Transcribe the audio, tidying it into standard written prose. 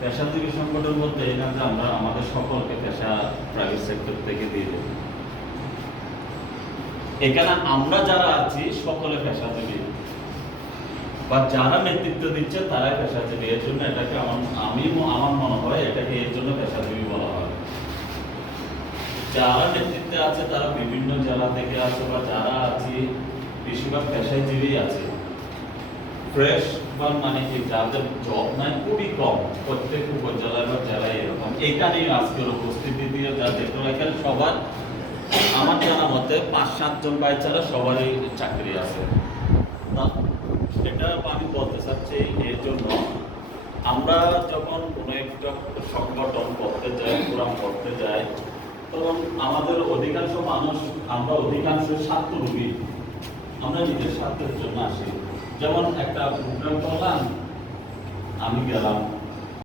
পেশাজীবী সংগঠন বলতে এই না যে আমরা আমাদের সকলকে পেশা প্রাইভেট সেক্টর থেকে দিয়ে দেব। এখানে আমরা যারা আছি সকলে পেশাজীবী বা যারা নেতৃত্ব দিচ্ছে তারাই পেশাজীবী। এর জন্য এটাকে আমার মনে হয় এটাকে এর জন্য পেশাজীবী বলা হয়। যারা নেতৃত্বে আছে তারা বিভিন্ন জেলা থেকে আছে বা যারা আছি বেশিরভাগ পেশাজীবী আছে। ফ্রেশ বা মানে কি যাদের জব নাই খুবই কম, প্রত্যেক উপজেলায় বা জেলায় এরকম। এখানেই আজকের উপস্থিতি দিয়ে যা দেখতে এখানে সবার আমার জানা মতে 5-7 জন ভাই ছাড়া সবারই চাকরি আছে। এটা আমি বলতে চাচ্ছি এর জন্য আমরা যখন কোনো একটা সংগঠন করতে যাই, প্রোগ্রাম করতে যাই, তখন আমাদের অধিকাংশ মানুষ আমরা অধিকাংশ স্বার্থভোগী, আমরা নিজের স্বার্থের জন্য আসি। যেমন একটা প্রোগ্রাম করলাম, আমি গেলাম